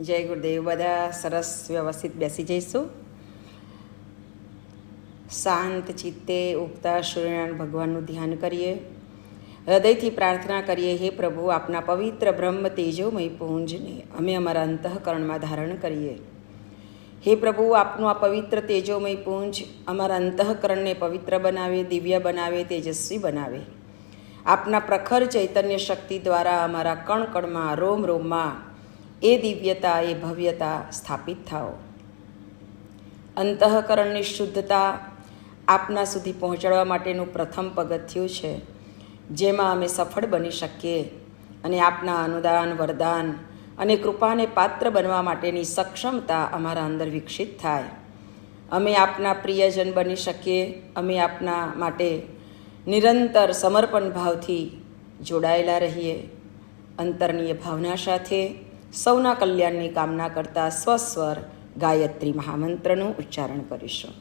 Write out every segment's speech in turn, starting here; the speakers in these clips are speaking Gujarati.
જય ગુરુદેવ. બધા સરસ વ્યવસ્થિત બેસી જઈશું. શાંત ચિત્તે ઉગતા સૂર્યનારાયણ ભગવાનનું ધ્યાન કરીએ. હૃદયથી પ્રાર્થના કરીએ, હે પ્રભુ, આપના પવિત્ર બ્રહ્મ તેજોમય પુંજને અમે અમારા અંતઃકરણમાં ધારણ કરીએ. હે પ્રભુ, આપનું આ પવિત્ર તેજોમય પુંજ અમારા અંતઃકરણને પવિત્ર બનાવે, દિવ્ય બનાવે, તેજસ્વી બનાવે. આપના પ્રખર ચૈતન્ય શક્તિ દ્વારા અમારા કણ કણમાં, રોમ રોમમાં એ દિવ્યતા, એ ભવ્યતા સ્થાપિત થાઓ. અંતઃકરણની શુદ્ધતા આપના સુધી પહોંચાડવા માટેનું પ્રથમ પગથિયું છે, જેમાં અમે સફળ બની શકીએ અને આપના અનુદાન, વરદાન અને કૃપાને પાત્ર બનવા માટેની સક્ષમતા અમારા અંદર વિકસિત થાય. અમે આપના પ્રિયજન બની શકીએ. અમે આપના માટે નિરંતર સમર્પણ ભાવથી જોડાયેલા રહીએ. અંતરણીય ભાવના સાથે સૌના કલ્યાણની કામના કરતા સ્વસ્વર ગાયત્રી મહામંત્રનું ઉચ્ચારણ કરીશું.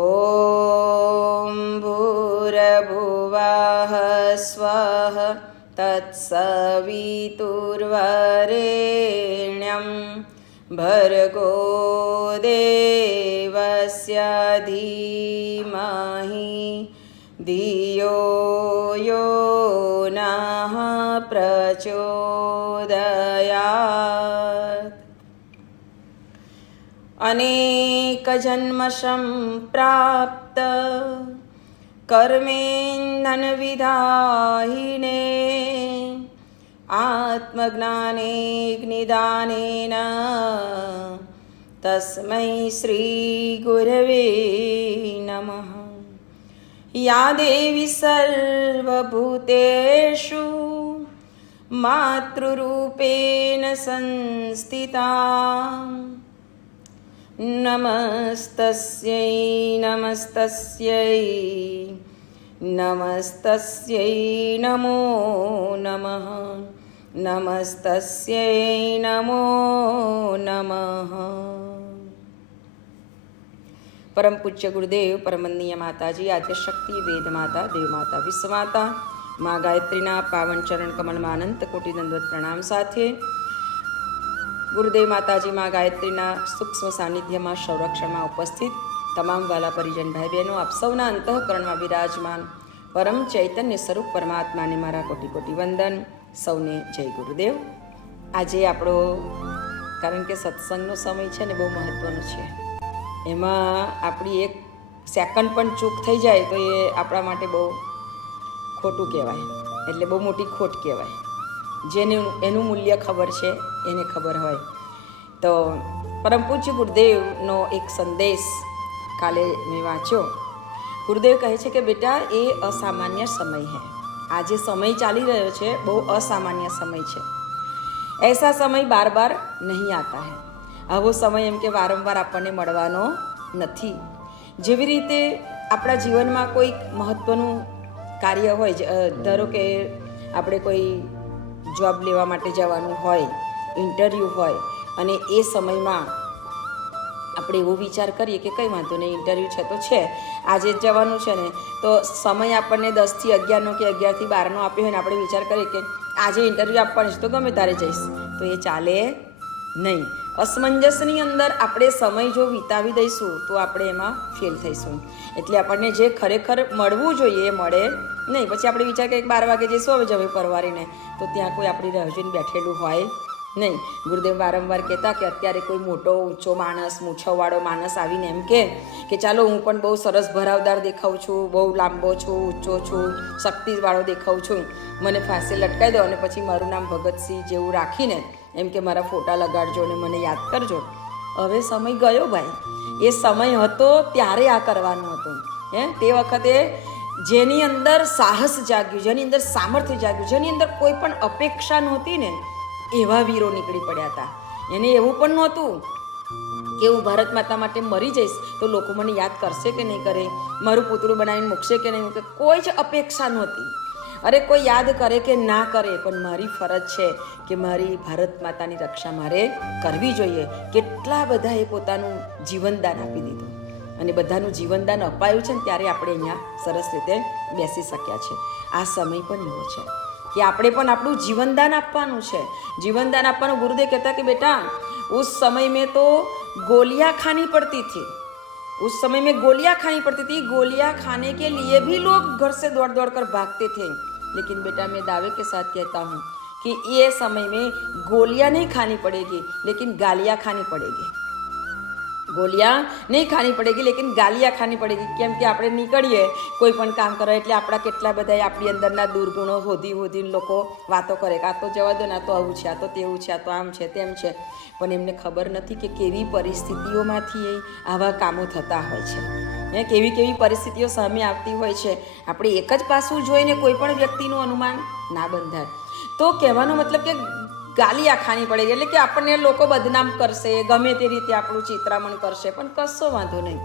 ઓમ ભૂરભુવઃ સ્વઃ તત્સવિતુર્વરેણ્યં ભર્ગો દેવસ્ય ધીમહિ ધિયો યો નઃ પ્રચોદયાત. અનેક જન્મ સંપ્રાપ્ત કર્મેન્ધન વિધાહિને આત્મજ્ઞાને જ્ઞિદાનેન તસ્મૈ શ્રી ગુરવે નમઃ. યા દેવી સર્વભૂતેષુ માતૃરૂપેણ સંસ્થિતા નમસ્તસ્यै નમસ્તસ્यै નમસ્તસ્यै નમો નમઃ નમસ્તસ્यै નમો નમઃ. પરમ પૂજ્ય ગુરુદેવ, પરમનીય માતાજી, આદ્યશક્તિ, વેદ માતા, દેવ માતા, વિશ્વ માતા, મા ગાયત્રીના પાવન ચરણ કમલમાં અનંત કોટી દંડવત પ્રણામ સાથે ગુરુદેવ માતાજી મા ગાયત્રીના સૂક્ષ્મ સાનિધ્યમાં સંરક્ષણમાં ઉપસ્થિત તમામ વાલા પરિજન ભાઈ બહેનો, આપ સૌના અંતઃકરણમાં વિરાજમાન પરમ ચૈતન્ય સ્વરૂપ પરમાત્માને મારા કોટી કોટી વંદન. સૌને જય ગુરુદેવ. આજે આપણો, કારણ કે સત્સંગનો સમય છે ને બહુ મહત્ત્વનો છે, એમાં આપણી એક સેકન્ડ પણ ચૂક થઈ જાય તો એ આપણા માટે બહુ ખોટું કહેવાય, એટલે બહુ મોટી ખોટ કહેવાય. જેને એનું મૂલ્ય ખબર છે એને ખબર હોય. તો પરમ પૂજ્ય ગુરુદેવનો એક સંદેશ કાલે મેં વાંચ્યો. ગુરુદેવ કહે છે કે બેટા, એ અસામાન્ય સમય है. આ જે સમય ચાલી રહ્યો છે બહુ અસામાન્ય સમય છે. ऐसा સમય બાર બાર નહીં આતા है. આવો સમય એમ કે વારંવાર આપણને મળવાનો નથી. જેવી રીતે આપણા જીવનમાં કોઈક મહત્ત્વનું કાર્ય હોય, ધારો કે આપણે કોઈ જોબ લેવા માટે જવાનું હોય, ઇન્ટરવ્યૂ હોય, અને એ સમયમાં આપણે એવો વિચાર કરીએ કે કંઈ વાંધો નહીં, ઇન્ટરવ્યૂ છે તો છે, આજે જ જવાનું છે ને, તો સમય આપણને 10 થી 11નો કે 11 થી 12નો આપ્યો હોય ને આપણે વિચાર કરીએ કે આજે ઇન્ટરવ્યૂ આપવાનું છે તો ગમે તારે જઈશ, તો એ ચાલે નહીં. અસમંજસની અંદર આપણે સમય જો વિતાવી દઈશું તો આપણે એમાં ફેલ થઈશું. એટલે આપણને જે ખરેખર મળવું જોઈએ એ મળે નહીં. પછી આપણે વિચાર કરીએ કે 12 વાગે જઈશું હવે જમે પરવારીને, તો ત્યાં કોઈ આપણી રાહ જોઈને બેઠેલું હોય નહીં. ગુરુદેવ વારંવાર કહેતા કે અત્યારે કોઈ મોટો ઊંચો માણસ, મૂછોવાળો માણસ આવીને એમ કે ચાલો હું પણ બહુ સરસ ભરાવદાર દેખાઉં છું, બહુ લાંબો છું, ઊંચો છું, શક્તિવાળો દેખાઉં છું, મને ફાંસી લટકાવી દો અને પછી મારું નામ ભગતસિંહ જેવું રાખીને એમ કે મારા ફોટા લગાડજો અને મને યાદ કરજો. હવે સમય ગયો ભાઈ. એ સમય હતો ત્યારે આ કરવાનું હતું. તે વખતે જેની અંદર સાહસ જાગ્યું, જેની અંદર સામર્થ્ય જાગ્યું, જેની અંદર કોઈ પણ અપેક્ષા નહોતી ને, એવા વીરો નીકળી પડ્યા હતા. એને એવું પણ નહોતું કે હું ભારત માતા માટે મરી જઈશ તો લોકો મને યાદ કરશે કે નહીં કરે, મારું પૂતળું બનાવીને મૂકશે કે નહીં મૂકે. કોઈ જ અપેક્ષા નહોતી. અરે કોઈ યાદ કરે કે ના કરે, પણ મારી ફરજ છે કે મારી ભારત માતાની રક્ષા મારે કરવી જોઈએ. કેટલા બધાએ પોતાનું જીવનદાન આપી દીધું અને બધાનું જીવનદાન અપાયું છે ને ત્યારે આપણે અહીંયા સરસ રીતે બેસી શક્યા છે. આ સમય પણ એવો છે. कि આપણે પણ આપણું જીવનદાન આપવાનું છે. જીવનદાન આપવાનું ગુરુદેવ કહેતા कि बेटा उस समय में तो गोलियां खानी पड़ती थी, उस समय में गोलियां खानी पड़ती थी, गोलियां खाने के लिए भी लोग घर से दौड़ दौड़ कर भागते थे. लेकिन बेटा मैं दावे के साथ कहता हूँ कि ये समय में गोलियां नहीं खानी पड़ेगी लेकिन गालियां खानी पड़ेगी. ગોલિયા નહીં ખાની પડેગી લેકિન ગાલિયા ખાની પડેગી. કેમ કે આપણે નીકળીએ કોઈ પણ કામ કરવા એટલે આપણા કેટલા બધા આપણી અંદરના દુર્ગુણો હોધીને લોકો વાતો કરે કે આ તો જવા દો ને, આ તો આવું છે, આ તો તેવું છે, આ તો આમ છે તેમ છે. પણ એમને ખબર નથી કે કેવી પરિસ્થિતિઓમાંથી આવા કામો થતા હોય છે, કેવી પરિસ્થિતિઓ સામે આવતી હોય છે. આપણે એક જ પાસું જોઈને કોઈ પણ વ્યક્તિનું અનુમાન ના બંધાય. તો કહેવાનો મતલબ કે ગાલિયા ખાની પડે એટલે કે આપણને લોકો બદનામ કરશે, ગમે તે રીતે આપણું ચિત્રામણ કરશે, પણ કશો વાંધો નહીં.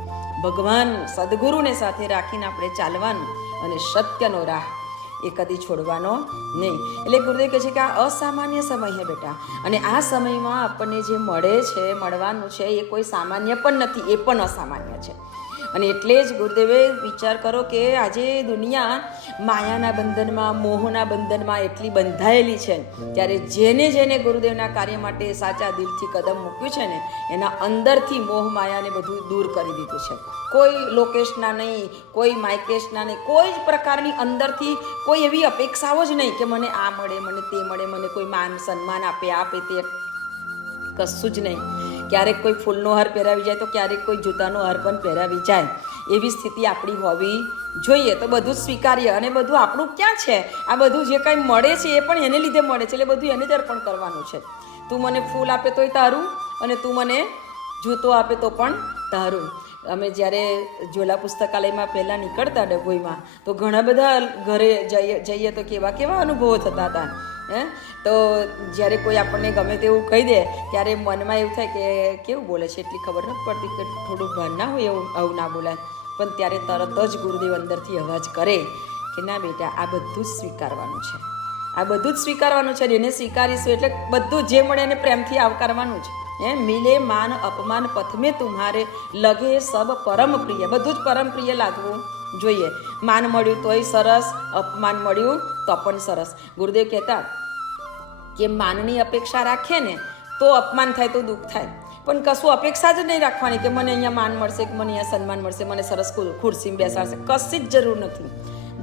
ભગવાન સદગુરુને સાથે રાખીને આપણે ચાલવાનું અને સત્યનો રાહ એ કદી છોડવાનો નહીં. એટલે ગુરુદેવ કહે છે કે આ અસામાન્ય સમય છે બેટા, અને આ સમયમાં આપણને જે મળે છે, મળવાનું છે, એ કોઈ સામાન્ય પણ નથી, એ પણ અસામાન્ય છે. અને એટલે જ ગુરુદેવે વિચાર કરો કે આજે દુનિયા માયાના બંધનમાં, મોહના બંધનમાં એટલી બંધાયેલી છે, ત્યારે જેને ગુરુદેવના કાર્ય માટે સાચા દિલથી કદમ મૂક્યું છે ને, એના અંદરથી મોહ માયાને બધું દૂર કરી દીધું છે. કોઈ લોકેશના નહીં, કોઈ માયકેશના નહીં, કોઈ જ પ્રકારની અંદરથી કોઈ એવી અપેક્ષાઓ જ નહીં કે મને આ મળે, મને તે મળે, મને કોઈ માન સન્માન આપે તે કશું જ નહીં. ક્યારેક કોઈ ફૂલનો હાર પહેરાવી જાય તો ક્યારેક કોઈ જૂતાનો હાર પણ પહેરાવી જાય, એવી સ્થિતિ આપણી હોવી જોઈએ. તો બધું જ સ્વીકાર્ય, અને બધું આપણું ક્યાં છે, આ બધું જે કાંઈ મળે છે એ પણ એને લીધે મળે છે, એટલે બધું એને જ અર્પણ કરવાનું છે. તું મને ફૂલ આપે તોય તારું, અને તું મને જૂતો આપે તો પણ તારું. અમે જ્યારે ઝોલા પુસ્તકાલયમાં પહેલાં નીકળતા ડભોઈમાં, તો ઘણા બધા ઘરે જઈએ તો કેવા અનુભવો થતા હતા. તો જ્યારે કોઈ આપણને ગમે તેવું કહી દે ત્યારે મનમાં એવું થાય કે કેવું બોલે છે, એટલી ખબર નથી પડતી કે થોડું ભાન ના હોય એવું આવું ના બોલાય. પણ ત્યારે તરત જ ગુરુદેવ અંદરથી અવાજ કરે કે ના બેટા, આ બધું જ સ્વીકારવાનું છે, આ બધું જ સ્વીકારવાનું છે. એને સ્વીકારીશું એટલે બધું જે મળે એને પ્રેમથી આવકારવાનું છે. મિલે માન અપમાન પથ મેં તુમ્હારે લગે સબ પરમ પ્રિય, બધું જ પરમ પ્રિય લાગવું જોઈએ. માન મળ્યું તોય સરસ, અપમાન મળ્યું તો પણ સરસ. ગુરુદેવ કહેતા કે માનની અપેક્ષા રાખીએ ને તો અપમાન થાય તો દુઃખ થાય, પણ કશું અપેક્ષા જ નહીં રાખવાની કે મને અહીંયા માન મળશે, કે મને અહીંયા સન્માન મળશે, મને સરસ ખુરશીમાં બેસાડશે. કશી જ જરૂર નથી.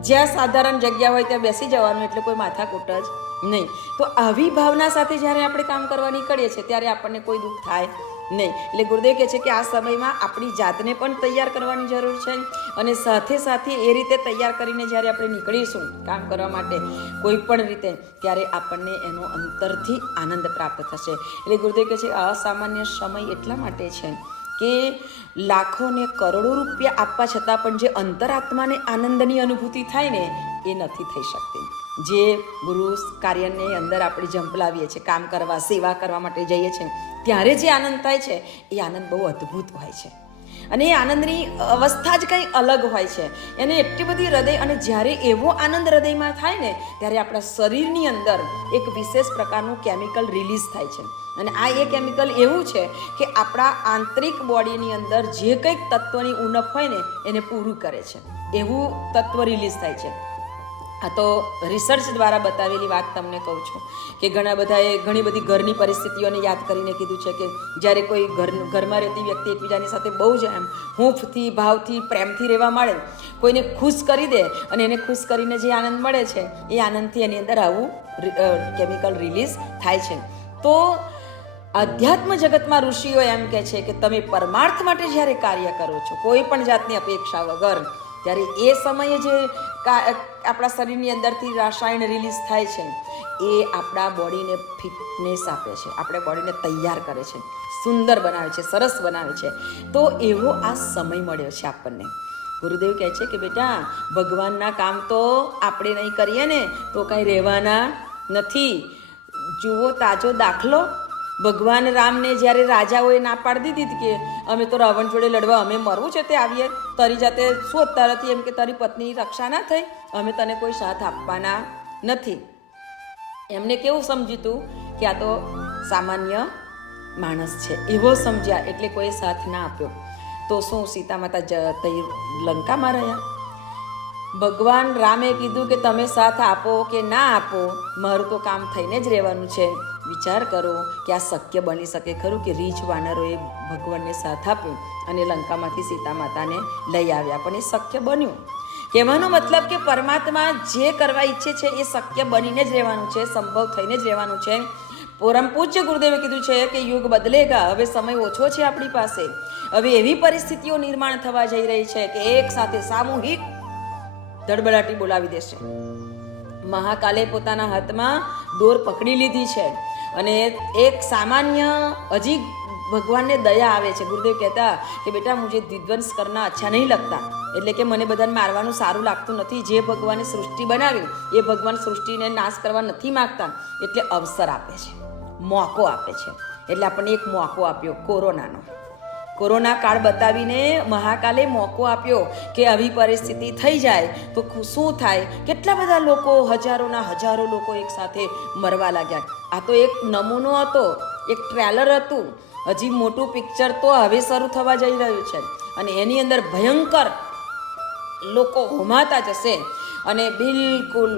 જ્યાં સાધારણ જગ્યા હોય ત્યાં બેસી જવાનું, એટલે કોઈ માથાકૂટ જ નહીં. તો આવી ભાવના સાથે જ્યારે આપણે કામ કરવા નીકળીએ છીએ ત્યારે આપણને કોઈ દુઃખ થાય નહીં. એટલે ગુરુદેવ કહે છે કે આ સમયમાં આપણી જાતને પણ તૈયાર કરવાની જરૂર છે, અને સાથે સાથે એ રીતે તૈયાર કરીને જ્યારે આપણે નીકળીશું કામ કરવા માટે કોઈ પણ રીતે, ત્યારે આપણને એનો અંતરથી આનંદ પ્રાપ્ત થશે. એટલે ગુરુદેવ કહે છે આ અસામાન્ય સમય એટલા માટે છે કે લાખો ને કરોડો રૂપિયા આપવા છતાં પણ જે અંતરાત્માને આનંદની અનુભૂતિ થાય ને એ નથી થઈ શકતી. જે ગુરુ કાર્યને અંદર આપણે ઝંપલાવીએ છીએ, કામ કરવા, સેવા કરવા માટે જઈએ છીએ, ત્યારે જે આનંદ થાય છે એ આનંદ બહુ અદ્ભુત હોય છે, અને એ આનંદની અવસ્થા જ કંઈ અલગ હોય છે. એને એટલી બધી હૃદય, અને જ્યારે એવો આનંદ હૃદયમાં થાય ને ત્યારે આપણા શરીરની અંદર એક વિશેષ પ્રકારનું કેમિકલ રિલીઝ થાય છે. અને આ એ કેમિકલ એવું છે કે આપણા આંતરિક બોડીની અંદર જે કંઈક તત્વની ઉણપ હોય ને એને પૂરું કરે છે, એવું તત્વ રિલીઝ થાય છે. આ તો રિસર્ચ દ્વારા બતાવેલી વાત તમને કહું છું કે ઘણી બધી ઘરની પરિસ્થિતિઓને યાદ કરીને કીધું છે કે જ્યારે કોઈ ઘરમાં રહેતી વ્યક્તિ એકબીજાની સાથે બહુ જ એમ હૂંફથી, ભાવથી, પ્રેમથી રહેવા મળે, કોઈને ખુશ કરી દે અને એને ખુશ કરીને જે આનંદ મળે છે એ આનંદથી એની અંદર આવું કેમિકલ રિલીઝ થાય છે. તો અધ્યાત્મ જગતમાં ઋષિઓ એમ કહે છે કે તમે પરમાર્થ માટે જ્યારે કાર્ય કરો છો કોઈ પણ જાતની અપેક્ષા વગર, ત્યારે એ સમયે જે આપણા શરીરની અંદરથી રસાયણ રિલીઝ થાય છે એ આપણા બોડીને ફિટનેસ આપે છે, આપણા બોડીને તૈયાર કરે છે, સુંદર બનાવે છે, સરસ બનાવે છે. તો એવો આ સમય મળ્યો છે આપણને. ગુરુદેવ કહે છે કે બેટા, ભગવાનના કામ તો આપણે નહીં કરીએ ને તો કાંઈ રહેવાના નથી. જુઓ તાજો દાખલો, ભગવાન રામને જ્યારે રાજાઓએ ના પાડી દીધી કે અમે તો રાવણ જોડે લડવા, અમે મરવું છે તે આવીએ, તારી જાતે શું અત્યારથી એમ કે તારી પત્નીની રક્ષા ના થઈ, અમે તને કોઈ સાથ આપવાના નથી. એમને કેવું સમજ્યું હતું કે આ તો સામાન્ય માણસ છે, એવો સમજ્યા, એટલે કોઈ સાથ ના આપ્યો. તો શું સીતા માતા લંકામાં રહ્યા? ભગવાન રામે કીધું કે તમે સાથ આપો કે ના આપો, મારું તો કામ થઈને જ રહેવાનું છે. વિચાર કરો કે આ શક્ય બની શકે ખરું કે રીછ વાનરોએ ભગવાનને સાથ આપ્યો અને લંકામાંથી સીતા માતાને લઈ આવ્યા, પણ એ શક્ય બન્યું. કહેવાનો મતલબ કે પરમાત્મા જે કરવા ઈચ્છે છે એ શક્ય બનીને જ રહેવાનું છે, સંભવ થઈને જ રહેવાનું છે. પરમ પૂજ્ય ગુરુદેવે કીધું છે કે યુગ બદલેગા, હવે સમય ઓછો છે આપણી પાસે. હવે એવી પરિસ્થિતિઓ નિર્માણ થવા જઈ રહી છે કે એક સાથે સામૂહિક ધડબડાટી બોલાવી દેશે. મહાકાલે પોતાના હાથમાં દોર પકડી લીધી છે અને એક સામાન્ય હજી ભગવાનને દયા આવે છે. ગુરુદેવ કહેતા કે બેટા મુझे દ્વિધ્વંસ કરના અચ્છા નહીં લગતા, એટલે કે મને બધાને મારવાનું સારું લાગતું નથી. જે ભગવાને સૃષ્ટિ બનાવી એ ભગવાન સૃષ્ટિને નાશ કરવા નથી માગતા, એટલે અવસર આપે છે, મોકો આપે છે. એટલે આપણને એક મોકો આપ્યો કોરોનાનો. કોરોના કાળ બતાવીને મહાકાલે મોકો આપ્યો કે આવી પરિસ્થિતિ થઈ જાય તો શું થાય. કેટલા બધા લોકો, હજારોના હજારો લોકો એક સાથે મરવા લાગ્યા. આ તો એક નમૂનો હતો, એક ટ્રેલર હતું. હજી મોટું પિક્ચર તો હવે શરૂ થવા જઈ રહ્યું છે અને એની અંદર ભયંકર લોકો હોમાતા જશે અને બિલકુલ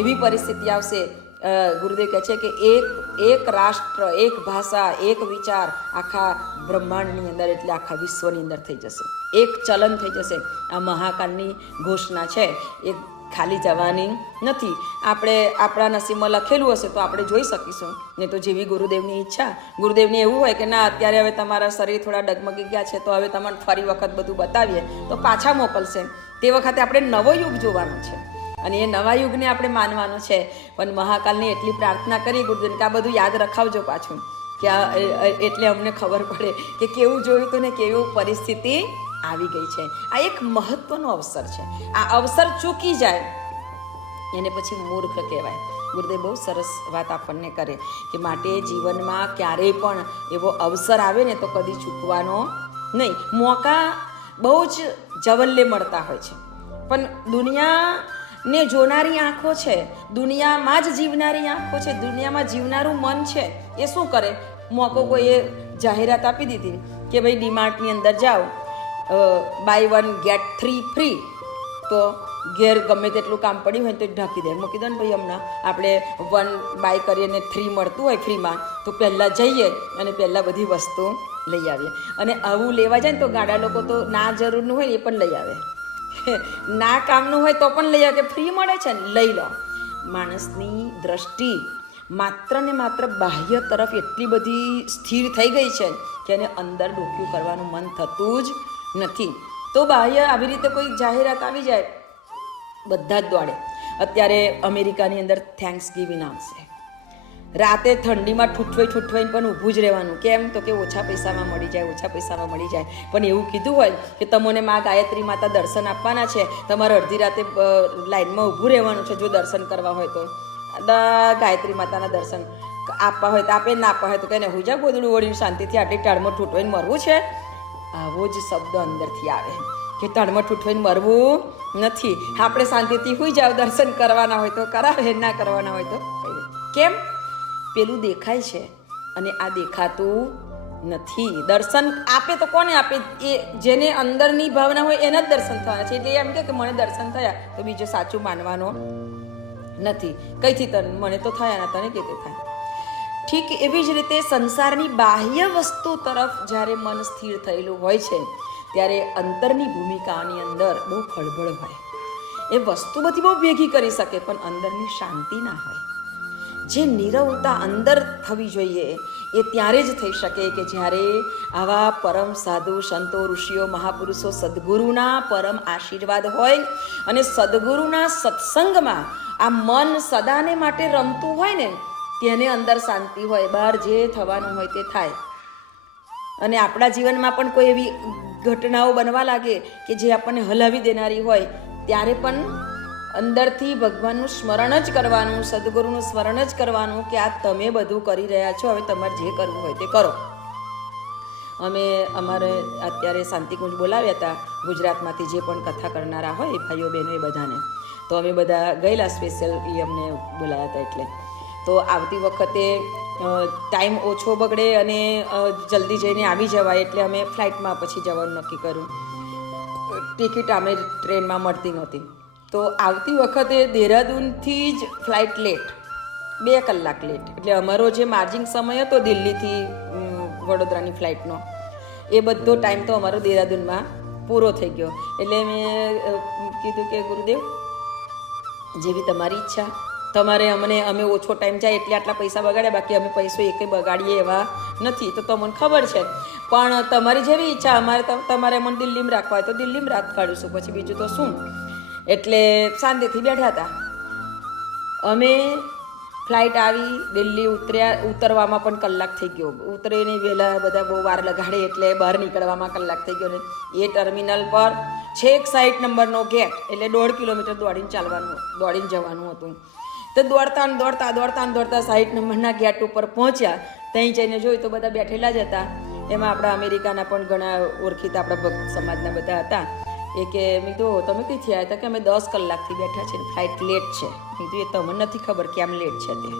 એવી પરિસ્થિતિ આવશે. ગુરુદેવ કહે છે કે એક રાષ્ટ્ર, એક ભાષા, એક વિચાર આખા બ્રહ્માંડની અંદર, એટલે આખા વિશ્વની અંદર થઈ જશે. એક ચલન થઈ જશે. આ મહાકાળની ઘોષણા છે, એ ખાલી જવાની નથી. આપણે આપણા નસીબમાં લખેલું હશે તો આપણે જોઈ શકીશું, નહીં તો જેવી ગુરુદેવની ઈચ્છા. ગુરુદેવને એવું હોય કે ના અત્યારે હવે તમારા શરીર થોડા ડગમગી ગયા છે તો હવે તમને ફરી વખત બધું બતાવીએ, તો પાછા મોકલશે. તે વખતે આપણે નવો યુગ જોવાનો છે અને એ નવા યુગને આપણે માનવાનું છે. પણ મહાકાલને એટલી પ્રાર્થના કરી ગુરુદેવને કે આ બધું યાદ રખાવજો પાછું, કે એટલે અમને ખબર પડે કે કેવું જોયું હતું ને કેવું પરિસ્થિતિ આવી ગઈ છે. આ એક મહત્વનો અવસર છે. આ અવસર ચૂકી જાય એને પછી મૂર્ખ કહેવાય. ગુરુદેવ બહુ સરસ વાત આપણને કરે કે માટે જીવનમાં ક્યારેય પણ એવો અવસર આવે ને તો કદી ચૂકવાનો નહીં. મોકા બહુ જ જવલ્લે મળતા હોય છે, પણ દુનિયાને જોનારી આંખો છે, દુનિયામાં જ જીવનારી આંખો છે, દુનિયામાં જીવનારું મન છે, એ શું કરે? મોકો કોઈએ જાહેરાત આપી દીધી કે ભાઈ ડીમાર્ટની અંદર જાઓ, બાય 1 get 3 ફ્રી, તો ઘેર ગમે તેટલું કામ પડ્યું હોય તો ઢાંકી દે, મૂકી દો ને ભાઈ. હમણાં આપણે 1 બાય કરીને 3 મળતું હોય ફ્રીમાં, તો પહેલાં જઈએ અને પહેલાં બધી વસ્તુ લઈ આવીએ. અને આવું લેવા જાય ને તો ગાડા લોકો તો ના જરૂરનું હોય એ પણ લઈ આવે, ના કામનું હોય તો પણ લઈ આવે કે ફ્રી મળે છે ને લઈ લો. માણસની દ્રષ્ટિ માત્ર ને માત્ર બાહ્ય તરફ એટલી બધી સ્થિર થઈ ગઈ છે કે એને અંદર ડોક્યું કરવાનું મન થતું જ નથી. તો બાહ્ય આવી રીતે કોઈ જાહેરાત આવી જાય બધા જ દોડે. અત્યારે અમેરિકાની અંદર થેન્ક્સ ગિવિંગ આવશે. રાતે ઠંડીમાં ઠૂઠવાઈને પણ ઊભું જ રહેવાનું. કેમ? તો કે ઓછા પૈસામાં મળી જાય, ઓછા પૈસામાં મળી જાય. પણ એવું કીધું હોય કે તમને મા ગાયત્રી માતા દર્શન આપવાના છે, તમારે અડધી રાતે લાઈનમાં ઊભું રહેવાનું છે જો દર્શન કરવા હોય તો. ગાયત્રી માતાના દર્શન આપવા હોય તો આપે, ના આપવા હોય તો કહીને હું જા ગોદડું વળીને શાંતિથી આટલી ટાળમાં ઠૂઠવાઈને મરવું છે. આવો જ શબ્દ અંદરથી આવે કે ટાળમાં ઠૂઠવાઈને મરવું નથી. આપણે શાંતિથી હોઈ જાવ, દર્શન કરવાના હોય તો કરાવે, ના કરવાના હોય તો કેમ? પેલું દેખાય છે અને આ દેખાતું નથી. દર્શન આપે તો કોને આપે? એ જેને અંદરની ભાવના હોય એના જ દર્શન થવાના છે. એટલે એમ કે મને દર્શન થયા તો બીજો સાચું માનવાનો નથી. કઈથી તને? મને તો થયા ના, તને કેતે થાય? ઠીક એવી જ રીતે સંસારની બાહ્ય વસ્તુ તરફ જ્યારે મન સ્થિર થયેલું હોય છે ત્યારે અંતરની ભૂમિકાની અંદર બહુ ખળબળ હોય. એ વસ્તુ બધી બહુ ભેગી કરી શકે પણ અંદરની શાંતિ ના હોય. જે નીરવતા અંદર થવી જોઈએ એ ત્યારે જ થઈ શકે કે જ્યારે આવા પરમ સાધુ, સંતો, ઋષિઓ, મહાપુરુષો, સદગુરુના પરમ આશીર્વાદ હોય અને સદગુરુના સત્સંગમાં આ મન સદાને માટે રમતું હોય ને તેને અંદર શાંતિ હોય. બહાર જે થવાનું હોય તે થાય. અને આપણા જીવનમાં પણ કોઈ એવી ઘટનાઓ બનવા લાગે કે જે આપણને હલાવી દેનારી હોય ત્યારે પણ અંદરથી ભગવાનનું સ્મરણ જ કરવાનું, સદગુરુનું સ્મરણ જ કરવાનું કે આ તમે બધું કરી રહ્યા છો, હવે તમારે જે કરવું હોય તે કરો. અમે અમારે અત્યારે શાંતિકુંજ બોલાવ્યા હતા ગુજરાતમાંથી, જે પણ કથા કરનારા હોય ભાઈઓ બહેનો એ બધાને. તો અમે બધા ગયેલા, સ્પેશિયલ એ અમને બોલાવ્યા હતા. એટલે તો આવતી વખતે ટાઈમ ઓછો બગડે અને જલ્દી જઈને આવી જવાય એટલે અમે ફ્લાઇટમાં પછી જવાનું નક્કી કર્યું. ટિકિટ અમે ટ્રેનમાં મળતી નહોતી તો આવતી વખતે દહેરાદૂનથી જ ફ્લાઇટ લેટ, 2 કલાક લેટ. એટલે અમારો જે માર્જિંગ સમય હતો દિલ્હીથી વડોદરાની ફ્લાઇટનો, એ બધો ટાઈમ તો અમારો દહેરાદૂનમાં પૂરો થઈ ગયો. એટલે મેં કીધું કે ગુરુદેવ, જેવી તમારી ઈચ્છા, તમારે અમે ઓછો ટાઈમ જાય એટલે આટલા પૈસા બગાડ્યા, બાકી અમે પૈસો એકે બગાડીએ એવા નથી, તો તમને ખબર છે. પણ તમારી જેવી ઈચ્છા, તમારે અમને દિલ્હીમાં રાખવા હોય તો દિલ્હીમાં રાખવાડીશું, પછી બીજું તો શું. એટલે શાંતિથી બેઠા હતા અમે. ફ્લાઇટ આવી, દિલ્હી ઉતરવામાં પણ કલાક થઈ ગયો. ઉતરે નહીં વહેલા, બધા બહુ વાર લગાડે એટલે બહાર નીકળવામાં કલાક થઈ ગયો. ને એ ટર્મિનલ પર છેક 60 નંબરનો ગેટ, એટલે 1.5 કિલોમીટર દોડીને જવાનું હતું. તો દોડતા 60 નંબરના ગેટ ઉપર પહોંચ્યા. ત્યાં જઈને જોયું તો બધા બેઠેલા જ હતા. એમાં આપણા અમેરિકાના પણ ઘણા ઓળખીતા આપણા ભક્ત સમાજના બધા હતા. એ કે મેં કીધું તમે કઈથી આવ્યા હતા? કે અમે 10 કલાકથી બેઠા છે, ફ્લાઇટ લેટ છે. મેં કીધું એ તમને નથી ખબર કે આમ લેટ છે તે.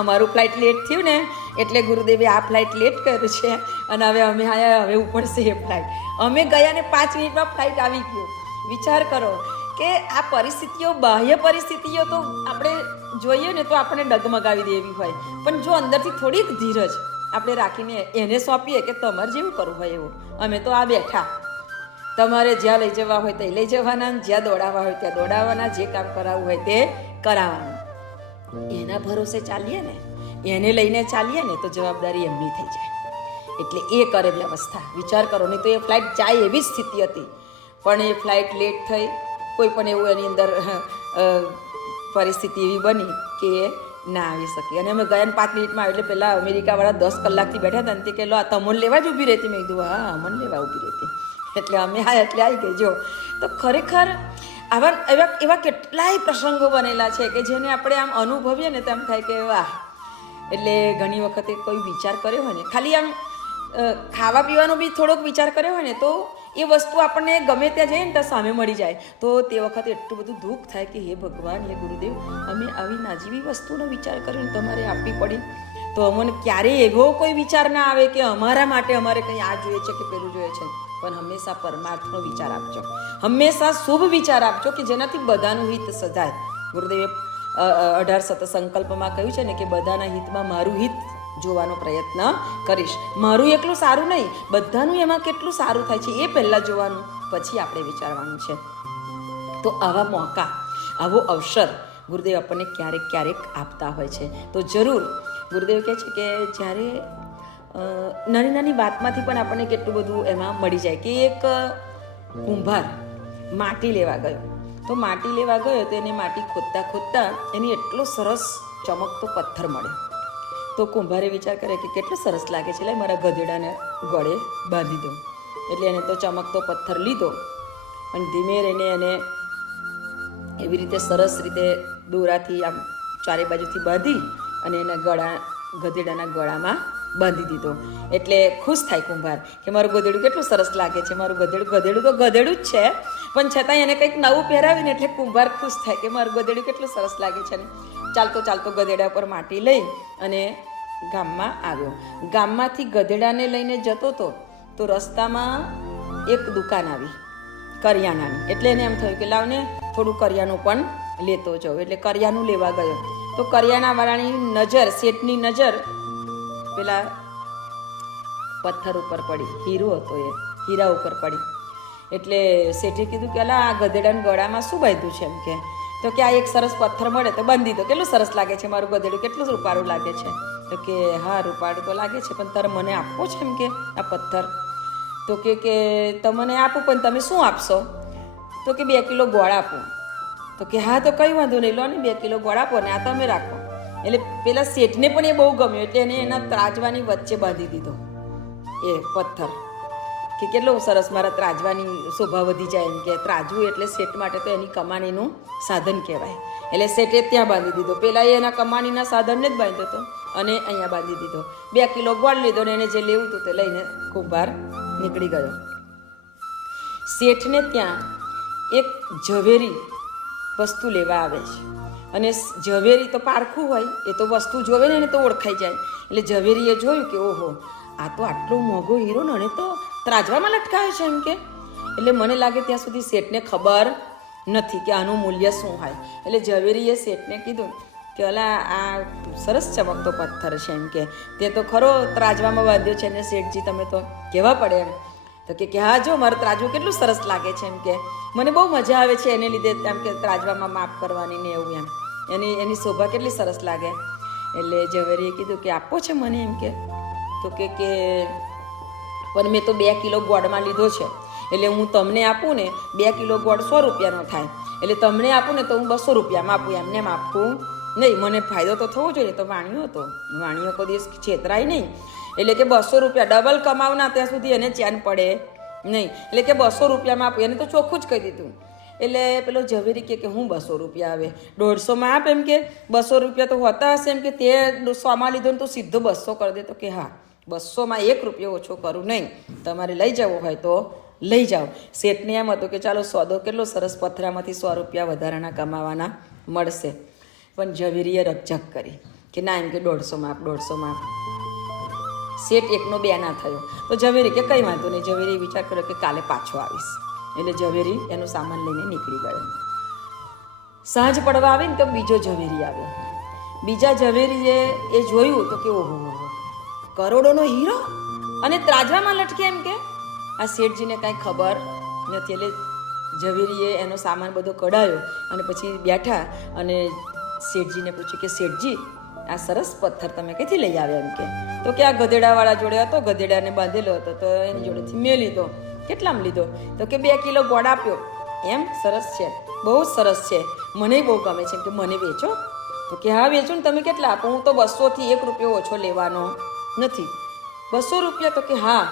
અમારું ફ્લાઇટ લેટ થયું ને એટલે ગુરુદેવે આ ફ્લાઇટ લેટ કર્યું છે, અને હવે અમે આવ્યા, હવે ઉપડશે એ ફ્લાઇટ. અમે ગયા ને 5 મિનિટમાં ફ્લાઇટ આવી ગયું. વિચાર કરો કે આ પરિસ્થિતિઓ, બાહ્ય પરિસ્થિતિઓ તો આપણે જોઈએ ને તો આપણે ડગમગાવી દેવી હોય, પણ જો અંદરથી થોડીક ધીરજ આપણે રાખીને એને સોંપીએ કે તમારે જેવું કરવું હોય એવું. અમે તો આ બેઠા, તમારે જ્યાં લઈ જવા હોય તે લઈ જવાના, જ્યાં દોડાવવા હોય ત્યાં દોડાવવાના, જે કામ કરાવવું હોય તે કરાવવાનું. એના ભરોસે ચાલીએ ને, એને લઈને ચાલીએ ને તો જવાબદારી એમની થઈ જાય. એટલે એ કરે વ્યવસ્થા. વિચાર કરો, નહીં તો એ ફ્લાઇટ જાય એવી સ્થિતિ હતી, પણ એ ફ્લાઇટ લેટ થઈ. કોઈ પણ એવું એની અંદર પરિસ્થિતિ એવી બની કે ના આવી શકી. અને અમે ગયા 5 મિનિટમાં આવે. એટલે પહેલાં અમેરિકાવાળા 10 કલાકથી બેઠા હતા ને તે કે લો આ તમને લેવા જ ઊભી રહેતી. મેં કીધું હા, અમને લેવા ઊભી રહેતી. એટલે અમે હા એટલે આવી ગઈ. જો તો ખરેખર એવા કેટલાય પ્રસંગો બનેલા છે કે જેને આપણે આમ અનુભવીએ ને તેમ થાય કે વાહ. એટલે ઘણી વખતે કોઈ વિચાર કર્યો હોય ને, ખાલી આમ ખાવા પીવાનો બી થોડોક વિચાર કર્યો હોય ને, તો એ વસ્તુ આપણને ગમે ત્યાં જઈએ ને તો સામે મળી જાય. તો તે વખતે એટલું બધું દુઃખ થાય કે હે ભગવાન, હે ગુરુદેવ, અમે આવી નાજીવી વસ્તુનો વિચાર કર્યો ને તમારે આપવી પડી. તો અમને ક્યારેય એવો કોઈ વિચાર ના આવે કે અમારા માટે અમારે કંઈ આ જોઈએ છે કે પેલું જોઈએ છે. પણ હંમેશા પરમાર્થનો વિચાર આપજો, હંમેશા શુભ વિચાર આપજો કે જેનાથી બધાનું હિત સધાય. ગુરુદેવે 18 સંકલ્પમાં કહ્યું છે ને કે બધાના હિતમાં મારું હિત જોવાનો પ્રયત્ન કરીશ. મારું એકલું સારું નહીં, બધાનું એમાં કેટલું સારું થાય છે એ પહેલાં જોવાનું, પછી આપણે વિચારવાનું છે. તો આવા મોકા, આવો અવસર ગુરુદેવ આપણને ક્યારેક ક્યારેક આપતા હોય છે. તો જરૂર ગુરુદેવ કહે છે કે જ્યારે નાની નાની વાતમાંથી પણ આપણને કેટલું બધું એમાં મળી જાય. કે એક કુંભાર માટી લેવા ગયો, તો માટી લેવા ગયો તો એને માટી ખોદતા ખોદતા એને એટલો સરસ ચમકતો પથ્થર મળ્યો. તો કુંભારે વિચાર કરે કે કેટલો સરસ લાગે છે, એટલે મારા ગધેડાને ગળે બાંધી દો. એટલે એને તો ચમકતો પથ્થર લીધો અને ધીમે રહીને એને એવી રીતે સરસ રીતે દોરાથી આમ ચારે બાજુથી બાંધી અને એના ગધેડાના ગળામાં બાંધી દીધો. એટલે ખુશ થાય કુંભાર કે મારું ગધેડું કેટલું સરસ લાગે છે. મારું ગધેડું તો ગધેડું જ છે, પણ છતાં એને કંઈક નવું પહેરાવીને એટલે કુંભાર ખુશ થાય કે મારું ગધેડું કેટલું સરસ લાગે છે. ચાલતો ચાલતો ગધેડા પર માટી લઈ અને ગામમાં આવ્યો. ગામમાંથી ગધેડાને લઈને જતો હતો તો રસ્તામાં એક દુકાન આવી કરિયાણાની. એટલે એને એમ થયું કે લાવને થોડું કરિયાણું પણ લેતો જાઉં. એટલે કરિયાણું લેવા ગયો તો કરિયાણાવાળાની નજર, શેઠની નજર પેલા પથ્થર ઉપર પડી. હીરો હતો, એ હીરા ઉપર પડી. એટલે શેઠે કીધું કે અલા આ ગધેડાના ગળામાં શું બાંધ્યું છે? એમ કે તો કે આ એક સરસ પથ્થર મળે તો બાંધી દો. કેટલું સરસ લાગે છે મારું ગધેડું, કેટલું રૂપાળું લાગે છે. તો કે હા રૂપાળું તો લાગે છે, પણ તારે મને આપવો છે એમ કે આ પથ્થર. તો કે તમને આપું, પણ તમે શું આપશો? તો કે 2 કિલો ગોળ આપો. તો કે હા તો કંઈ વાંધો નહીં, લો ને 2 કિલો ગોળ આપો ને આ તમે રાખો. એટલે પેલા શેઠને પણ એ બહુ ગમ્યું, એટલે એને એના ત્રાજવાની વચ્ચે બાંધી દીધો એ પથ્થર. કે કેટલું સરસ, મારા ત્રાજવાની શોભા વધી જાય એમ કે. ત્રાજવું એટલે શેઠ માટે તો એની કમાણીનું સાધન કહેવાય. એટલે શેઠે ત્યાં બાંધી દીધો. પેલા એના કમાણીના સાધનને જ બાંધ્યો હતો અને અહીંયા બાંધી દીધો. 2 કિલો ગોળ લીધો ને એને જે લેવું હતું તે લઈને કુંભાર નીકળી ગયો. શેઠને ત્યાં એક ઝવેરી વસ્તુ લેવા આવે છે. અને ઝવેરી તો પારખું હોય, એ તો વસ્તુ જોવે ને એને તો ઓળખાઈ જાય. એટલે ઝવેરીએ જોયું કે ઓહો, આ તો આટલો મોંઘો હીરો ને તો ત્રાજવામાં લટકાયો છે એમ કે. એટલે મને લાગે ત્યાં સુધી શેઠને ખબર નથી કે આનું મૂલ્ય શું હોય. એટલે ઝવેરીએ શેઠને કીધું કે અલા આ સરસ ચમકતો પથ્થર છે એમ કે તે તો ખરો ત્રાજવામાં બાંધ્યો છે ને શેઠજી તમે તો કહેવા પડે એમ. તો કે હા જો મારું ત્રાજવું કેટલું સરસ લાગે છે એમ કે મને બહુ મજા આવે છે એને લીધે એમ કે ત્રાજવામાં માપ કરવાની ને એવું એમ એની શોભા કેટલી સરસ લાગે. એટલે ઝવેરીએ કીધું કે આપો છે મને એમ કે. તો કે પણ મેં તો 2 કિલો ગોળમાં લીધો છે એટલે હું તમને આપું ને 2 કિલો ગોળ 100 રૂપિયાનો થાય એટલે તમને આપું ને તો હું 200 રૂપિયામાં આપું એમને આપું નહીં. મને ફાયદો તો થવો જોઈએ. તો વાણિયો હતો, વાણિયો કોઈ દિવસ છેતરાય નહીં. એટલે કે 200 રૂપિયા ડબલ કમાવના ત્યાં સુધી એને ચેન પડે નહીં. એટલે કે 200 રૂપિયામાં આપું. એને તો ચોખ્ખું જ કહી દીધું. એટલે પેલો ઝવેરી કે હું 200 રૂપિયા આવે 150માં આપ એમ કે 200 રૂપિયા તો હોતા હશે એમ કે તે 100માં લીધો ને તો સીધો 200 કરી દે. તો કે હા 200માં 1 રૂપિયો ઓછો કરું નહીં, તમારે લઈ જવો હોય તો લઈ જાઓ. શેઠને એમ હતું કે ચાલો સોદો કેટલો સરસ પથરામાંથી 100 રૂપિયા વધારાના કમાવાના મળશે. પણ ઝવેરીએ રકઝક કરી કે ના એમ કે 150માં આપ 150માં આપ. શેઠ 1નો 2 ના થયો. તો ઝવેરી કે કંઈ વાંધો નહીં. ઝવેરીએ વિચાર કર્યો કે કાલે પાછો આવીશ. એટલે ઝવેરી એનો સામાન લઈને નીકળી ગયો. સાંજ પડવા આવી ને તો બીજો ઝવેરી આવ્યો. બીજા ઝવેરીએ એ જોયું તો કે ઓહો કરોડોનો હીરો અને ત્રાજવામાં લટકે એમ કે આ શેઠજીને કાંઈ ખબર નથી. એટલે ઝવેરીએ એનો સામાન બધો કઢાયો અને પછી બેઠા અને શેઠજીને પૂછ્યું કે શેઠજી આ સરસ પથ્થર તમે ક્યાંથી લઈ આવ્યા એમ કે. તો કે આ ગધેડાવાળા જોડે હતો, ગધેડાને બાંધેલો હતો તો એની જોડેથી મેં લીધો. કેટલામાં લીધો? તો કે 2 કિલો ગોળ આપ્યો. એમ સરસ છે, બહુ સરસ છે, મને બહુ ગમે છે કે મને વેચો. તો કે હા વેચો ને તમે કેટલા આપો? હું તો 200થી 1 રૂપિયો ઓછો લેવાનો નથી. 200 રૂપિયા? તો કે હા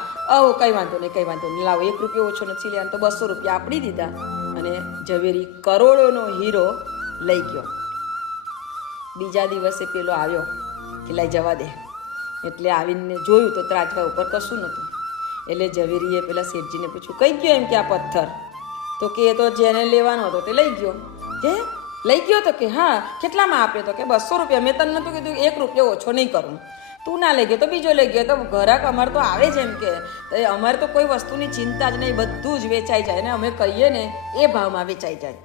કંઈ વાંધો નહીં લાવો 1 રૂપિયો ઓછો નથી લેવાનો. તો 200 રૂપિયા આપી દીધા અને ઝવેરી કરોડોનો હીરો લઈ ગયો. બીજા દિવસે પેલો આવ્યો કે લઈ જવા દે. એટલે આવીને જોયું તો ત્રાજવા ઉપર કશું નહોતું. એટલે ઝવેરીએ પેલા શેઠજીને પૂછ્યું કઈ ગયો એમ કે આ પથ્થર? તો કે એ તો જેને લેવાનો હતો તે લઈ ગયો. કે લઈ ગયો? તો કે હા કેટલામાં આપ્યો? તો કે 200 રૂપિયા. મેં તને નહોતું કીધું 1 રૂપિયો ઓછો નહીં કરું? તું ના લઈ ગયો તો બીજો લઈ ગયો. તો ઘરાક અમારે તો આવે છે એમ કે અમારે તો કોઈ વસ્તુની ચિંતા જ નહીં, બધું જ વેચાઈ જાય ને અમે કહીએ ને એ ભાવમાં વેચાઈ જાય.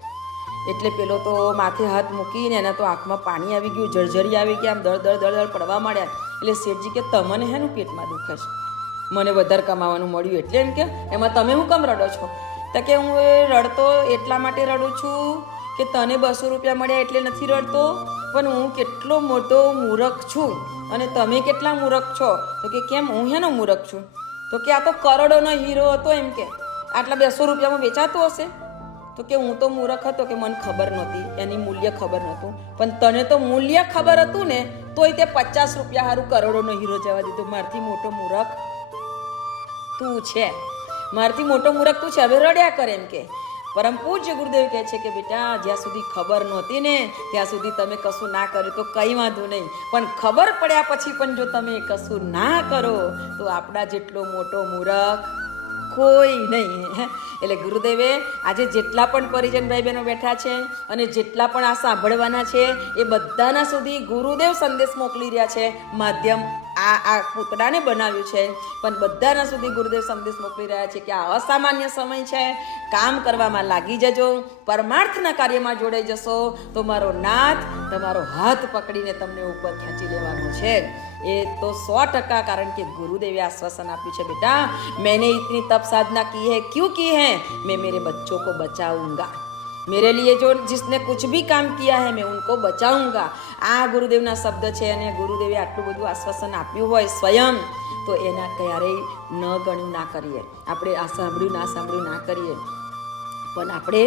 એટલે પેલો તો માથે હાથ મૂકીને એના તો આંખમાં પાણી આવી ગયું, જળજરી આવી ગયા, આમ દળ પડવા માંડ્યા. એટલે શેઠજી કે તમને હેનું પેટમાં દુખે છે? મને વધારે કમાવાનું મળ્યું એટલે એમ કે એમાં તમે હું કેમ રડો છો? તો કે હું રડતો એટલા માટે રડું છું કે તને 200 રૂપિયા મળ્યા એટલે નથી રડતો, પણ હું કેટલો મોટો મૂરખ છું અને તમે કેટલા મૂરખ છો. તો કે કેમ હું હેનો મૂરખ છું? તો કે આ તો કરોડોનો હીરો હતો એમ કે આટલા 200 રૂપિયામાં વેચાતો હશે. તો કે હું તો મૂરખ હતો કે મને ખબર નહોતી, એની મૂલ્ય ખબર નહોતું, પણ તને તો મૂલ્ય ખબર હતું ને તોય તે 50 રૂપિયા સારું કરોડોનો હીરો જવા દીધો. મારથી મોટો મૂરખ તું છે, મારથી મોટો મૂરખ તું છે. હવે રડ્યા કરે એમ કે. પરમ પૂજ્ય ગુરુદેવ કહે છે કે બેટા જ્યાં સુધી ખબર નહોતી ને ત્યાં સુધી તમે કશું ના કર્યું તો કંઈ વાંધો નહીં, પણ ખબર પડ્યા પછી પણ જો તમે કશું ના કરો તો આપણા જેટલો મોટો મૂરખ કોઈ નહીં. એટલે ગુરુદેવે આજે જેટલા પણ પરિજન ભાઈ બહેનો બેઠા છે અને જેટલા પણ આ સાંભળવાના છે એ બધાના સુધી ગુરુદેવ સંદેશ મોકલી રહ્યા છે. માધ્યમ આ પૂતળાને બનાવ્યું છે પણ બધાના સુધી ગુરુદેવ સંદેશ મોકલી રહ્યા છે કે આ અસામાન્ય સમય છે, કામ કરવામાં લાગી જજો, પરમાર્થના કાર્યમાં જોડાઈ જશો તો મારો નાથ તમારો હાથ પકડીને તમને ઉપર ખેંચી લેવાનો છે. એ તો 100%, કારણ કે गुरुदेव आश्वासन आप्યું છે बेटा मैंने इतनी तप साधना की है, क्यों की है? मैं मेरे बच्चों को बचाऊंगा, मेरे लिए जो जिसने कुछ भी काम किया है मैं उनको बचाऊंगा. આ ગુરુદેવના શબ્દ છે અને ગુરુદેવે આટલું બધું આશ્વાસન આપ્યું હોય સ્વયં તો એના ક્યારેય ન ગણ્યું ના કરીએ, આપણે આ સાંભળ્યું ના કરીએ, પણ આપણે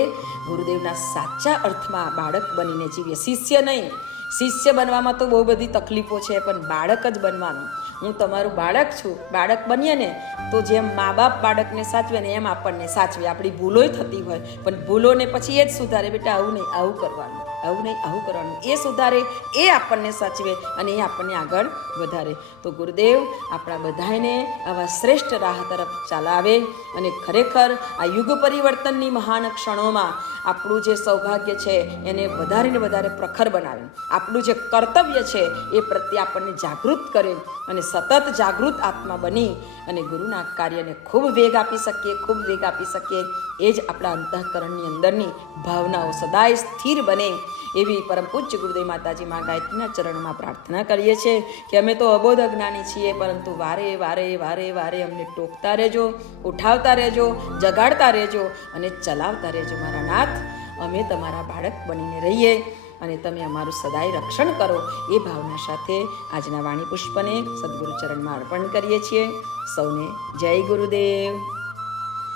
ગુરુદેવના સાચા અર્થમાં બાળક બનીને જીવીએ. શિષ્ય નહીં, શિષ્ય બનવામાં તો બહુ બધી તકલીફો છે પણ બાળક જ બનવાનું. હું તમારું બાળક છું, બાળક બનીએ ને તો જેમ મા બાપ બાળકને સાચવે ને એમ આપણને સાચવે. આપણી ભૂલોય થતી હોય પણ ભૂલોને પછી એ જ સુધારે, બેટા આવું નહીં, આવું કરવાનું, આવું નહીં, આવું કરવાનું, એ સુધારે, એ આપણને સાચવે અને એ આપણને આગળ વધારે. તો ગુરુદેવ આપણા બધાને આવા શ્રેષ્ઠ રાહ તરફ ચલાવે અને ખરેખર આ યુગ પરિવર્તનની મહાન ક્ષણોમાં આપણું જે સૌભાગ્ય છે એને વધારે ને વધારે પ્રખર બનાવે, આપણું જે કર્તવ્ય છે એ પ્રત્યે આપણને જાગૃત કરે અને સતત જાગૃત આત્મા બની અને ગુરુના કાર્યને ખૂબ વેગ આપી શકીએ, ખૂબ વેગ આપી શકીએ. એ જ આપણા અંતઃકરણની અંદરની ભાવનાઓ સદાય સ્થિર બને એવી પરમ પૂજ્ય ગુરુદેવ માતાજી મા ગાયત્રીના ચરણમાં પ્રાર્થના કરીએ છીએ કે અમે તો અબોધ અજ્ઞાની છીએ, પરંતુ વારે વારે વારે વારે અમને ટોકતા રહેજો, ઉઠાવતા રહેજો, જગાડતા રહેજો અને ચલાવતા રહેજો. મારા નાથ, અમે તમારા બાળક બનીને રહીએ અને તમે અમારું સદાય રક્ષણ કરો, એ ભાવના સાથે આજના વાણી પુષ્પને સદગુરુ ચરણમાં અર્પણ કરીએ છીએ. સૌને જય ગુરુદેવ.